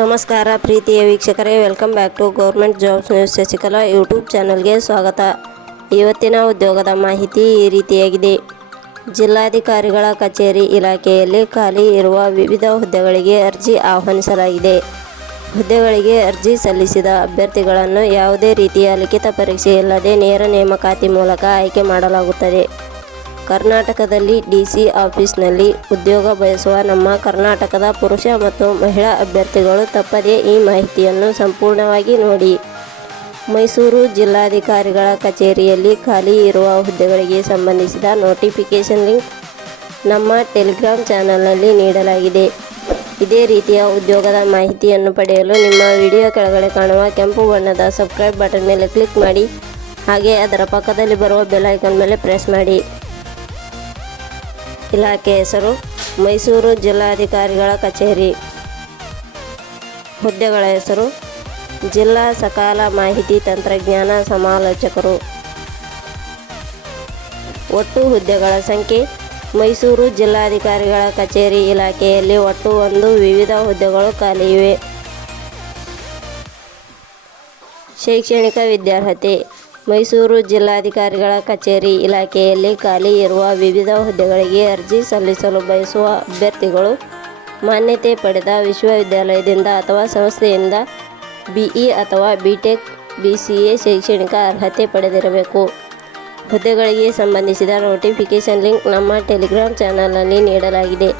ನಮಸ್ಕಾರ ಪ್ರೀತಿಯ ವೀಕ್ಷಕರೇ welcome back to government jobs news Shashikala YouTube ಚಾನಲ್ಗೆ ಸ್ವಾಗತ. ಇವತ್ತಿನ ಉದ್ಯೋಗದ ಮಾಹಿತಿ ಈ ರೀತಿಯಾಗಿದೆ. ಜಿಲ್ಲಾಧಿಕಾರಿಗಳ ಕಚೇರಿ ಇಲಾಖೆಯಲ್ಲಿ ಖಾಲಿ ಇರುವ ವಿವಿಧ ಹುದ್ದೆಗಳಿಗೆ ಅರ್ಜಿ ಆಹ್ವಾನಿಸಲಾಗಿದೆ. ಹುದ್ದೆಗಳಿಗೆ ಅರ್ಜಿ ಸಲ್ಲಿಸಿದ ಅಭ್ಯರ್ಥಿಗಳನ್ನು ಯಾವುದೇ ರೀತಿಯ ಲಿಖಿತ ಪರೀಕ್ಷೆ ಇಲ್ಲದೆ ನೇರ ನೇಮಕಾತಿ ಮೂಲಕ ಆಯ್ಕೆ ಮಾಡಲಾಗುತ್ತದೆ. ಕರ್ನಾಟಕದಲ್ಲಿ ಡಿಸಿ ಆಫೀಸ್ನಲ್ಲಿ ಉದ್ಯೋಗ ಬಯಸುವ ನಮ್ಮ ಕರ್ನಾಟಕದ ಪುರುಷ ಮತ್ತು ಮಹಿಳಾ ಅಭ್ಯರ್ಥಿಗಳು ತಪ್ಪದೇ ಈ ಮಾಹಿತಿಯನ್ನು ಸಂಪೂರ್ಣವಾಗಿ ನೋಡಿ. ಮೈಸೂರು ಜಿಲ್ಲಾಧಿಕಾರಿಗಳ ಕಚೇರಿಯಲ್ಲಿ ಖಾಲಿ ಇರುವ ಹುದ್ದೆಗಳಿಗೆ ಸಂಬಂಧಿಸಿದ ನೋಟಿಫಿಕೇಷನ್ ಲಿಂಕ್ ನಮ್ಮ ಟೆಲಿಗ್ರಾಮ್ ಚಾನಲ್ನಲ್ಲಿ ನೀಡಲಾಗಿದೆ. ಇದೇ ರೀತಿಯ ಉದ್ಯೋಗದ ಮಾಹಿತಿಯನ್ನು ಪಡೆಯಲು ನಿಮ್ಮ ವಿಡಿಯೋ ಕೆಳಗಡೆ ಕಾಣುವ ಕೆಂಪು ಬಣ್ಣದ ಸಬ್ಸ್ಕ್ರೈಬ್ ಬಟನ್ ಮೇಲೆ ಕ್ಲಿಕ್ ಮಾಡಿ, ಹಾಗೆ ಅದರ ಪಕ್ಕದಲ್ಲಿ ಬರುವ ಬೆಲ್ ಐಕಾನ್ ಮೇಲೆ ಪ್ರೆಸ್ ಮಾಡಿ. ಇಲಾಖೆ ಹೆಸರು ಮೈಸೂರು ಜಿಲ್ಲಾಧಿಕಾರಿಗಳ ಕಚೇರಿ. ಹುದ್ದೆಗಳ ಹೆಸರು ಜಿಲ್ಲಾ ಸಕಾಲ ಮಾಹಿತಿ ತಂತ್ರಜ್ಞಾನ ಸಮಾಲೋಚಕರು. ಒಟ್ಟು ಹುದ್ದೆಗಳ ಸಂಖ್ಯೆ ಮೈಸೂರು ಜಿಲ್ಲಾಧಿಕಾರಿಗಳ ಕಚೇರಿ ಇಲಾಖೆಯಲ್ಲಿ ಒಟ್ಟು ಒಂದು, ವಿವಿಧ ಹುದ್ದೆಗಳು ಖಾಲಿ ಇವೆ. ಶೈಕ್ಷಣಿಕ ವಿದ್ಯಾರ್ಹತೆ ಮೈಸೂರು ಜಿಲ್ಲಾಧಿಕಾರಿಗಳ ಕಚೇರಿ ಇಲಾಖೆಯಲ್ಲಿ ಖಾಲಿ ಇರುವ ವಿವಿಧ ಹುದ್ದೆಗಳಿಗೆ ಅರ್ಜಿ ಸಲ್ಲಿಸಲು ಬಯಸುವ ಅಭ್ಯರ್ಥಿಗಳು ಮಾನ್ಯತೆ ಪಡೆದ ವಿಶ್ವವಿದ್ಯಾಲಯದಿಂದ ಅಥವಾ ಸಂಸ್ಥೆಯಿಂದ ಬಿಇ ಅಥವಾ ಬಿಟೆಕ್ ಬಿ ಸಿ ಎ ಶೈಕ್ಷಣಿಕ ಅರ್ಹತೆ ಪಡೆದಿರಬೇಕು. ಹುದ್ದೆಗಳಿಗೆ ಸಂಬಂಧಿಸಿದ ನೋಟಿಫಿಕೇಷನ್ ಲಿಂಕ್ ನಮ್ಮ ಟೆಲಿಗ್ರಾಮ್ ಚಾನಲ್ನಲ್ಲಿ ನೀಡಲಾಗಿದೆ.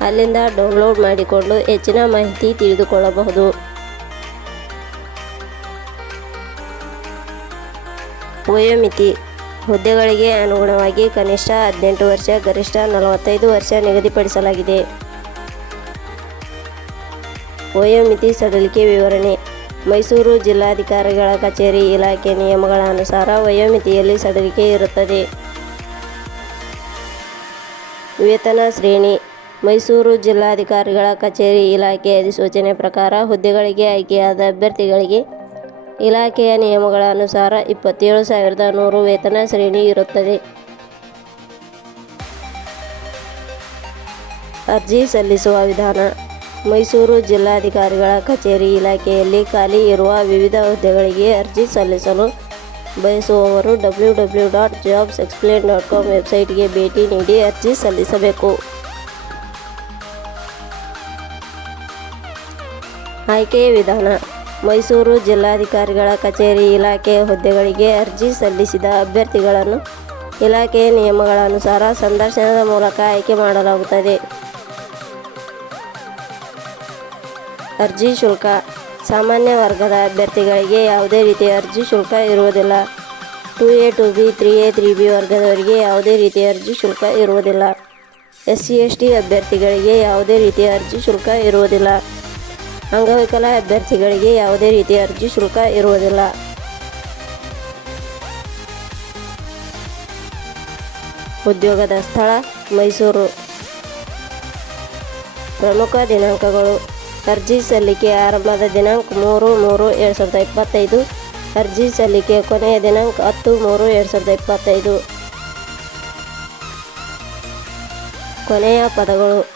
ಅಲ್ಲಿಂದ ಡೌನ್ಲೋಡ್ ಮಾಡಿಕೊಂಡು ಹೆಚ್ಚಿನ ಮಾಹಿತಿ ತಿಳಿದುಕೊಳ್ಳಬಹುದು. ವಯೋಮಿತಿ ಹುದ್ದೆಗಳಿಗೆ ಅನುಗುಣವಾಗಿ ಕನಿಷ್ಠ ಹದಿನೆಂಟು ವರ್ಷ, ಗರಿಷ್ಠ ನಲವತ್ತೈದು ವರ್ಷ ನಿಗದಿಪಡಿಸಲಾಗಿದೆ. ವಯೋಮಿತಿ ಸಡಿಲಿಕೆ ವಿವರಣೆ. ಮೈಸೂರು ಜಿಲ್ಲಾಧಿಕಾರಿಗಳ ಕಚೇರಿ ಇಲಾಖೆ ನಿಯಮಗಳ ಅನುಸಾರ ವಯೋಮಿತಿಯಲ್ಲಿ ಸಡಿಲಿಕೆ ಇರುತ್ತದೆ. ವೇತನ ಶ್ರೇಣಿ. ಮೈಸೂರು ಜಿಲ್ಲಾಧಿಕಾರಿಗಳ ಕಚೇರಿ ಇಲಾಖೆ ಅಧಿಸೂಚನೆ ಪ್ರಕಾರ ಹುದ್ದೆಗಳಿಗೆ ಆಯ್ಕೆಯಾದ ಅಭ್ಯರ್ಥಿಗಳಿಗೆ ಇಲಾಖೆಯ ನಿಯಮಗಳ ಅನುಸಾರ ಇಪ್ಪತ್ತೇಳು ಸಾವಿರದ ನೂರು ವೇತನ ಶ್ರೇಣಿ ಇರುತ್ತದೆ. ಅರ್ಜಿ ಸಲ್ಲಿಸುವ ವಿಧಾನ. ಮೈಸೂರು ಜಿಲ್ಲಾಧಿಕಾರಿಗಳ ಕಚೇರಿ ಇಲಾಖೆಯಲ್ಲಿ ಖಾಲಿ ಇರುವ ವಿವಿಧ ಹುದ್ದೆಗಳಿಗೆ ಅರ್ಜಿ ಸಲ್ಲಿಸಲು ಬಯಸುವವರು W W dot jobs explain dot com ವೆಬ್ಸೈಟ್ಗೆ ಭೇಟಿ ನೀಡಿ ಅರ್ಜಿ ಸಲ್ಲಿಸಬೇಕು. ಆಯ್ಕೆಯ ವಿಧಾನ. ಮೈಸೂರು ಜಿಲ್ಲಾಧಿಕಾರಿಗಳ ಕಚೇರಿ ಇಲಾಖೆ ಹುದ್ದೆಗಳಿಗೆ ಅರ್ಜಿ ಸಲ್ಲಿಸಿದ ಅಭ್ಯರ್ಥಿಗಳನ್ನು ಇಲಾಖೆಯ ನಿಯಮಗಳ ಅನುಸಾರ ಸಂದರ್ಶನದ ಮೂಲಕ ಆಯ್ಕೆ ಮಾಡಲಾಗುತ್ತದೆ. ಅರ್ಜಿ ಶುಲ್ಕ. ಸಾಮಾನ್ಯ ವರ್ಗದ ಅಭ್ಯರ್ಥಿಗಳಿಗೆ ಯಾವುದೇ ರೀತಿಯ ಅರ್ಜಿ ಶುಲ್ಕ ಇರುವುದಿಲ್ಲ. Two A two B, three A, three B ವರ್ಗದವರಿಗೆ ಯಾವುದೇ ರೀತಿಯ ಅರ್ಜಿ ಶುಲ್ಕ ಇರುವುದಿಲ್ಲ. ಎಸ್ ಸಿ, ಎಸ್ ಟಿ ಅಭ್ಯರ್ಥಿಗಳಿಗೆ ಯಾವುದೇ ರೀತಿಯ ಅರ್ಜಿ ಶುಲ್ಕ ಇರುವುದಿಲ್ಲ. ಅಂಗವಿಕಲ ಅಭ್ಯರ್ಥಿಗಳಿಗೆ ಯಾವುದೇ ರೀತಿಯ ಅರ್ಜಿ ಶುಲ್ಕ ಇರುವುದಿಲ್ಲ. ಉದ್ಯೋಗದ ಸ್ಥಳ, ಮೈಸೂರು. ಪ್ರಮುಖ ದಿನಾಂಕಗಳು. ಅರ್ಜಿ ಸಲ್ಲಿಕೆ ಆರಂಭದ ದಿನಾಂಕ ಮೂರು ಮೂರು ಎರಡು ಸಾವಿರದ ಇಪ್ಪತ್ತೈದು. ಅರ್ಜಿ ಸಲ್ಲಿಕೆ ಕೊನೆಯ ದಿನಾಂಕ ಹತ್ತು ಮೂರು ಎರಡು ಸಾವಿರದ ಇಪ್ಪತ್ತೈದು. ಕೊನೆಯ ಪದಗಳು.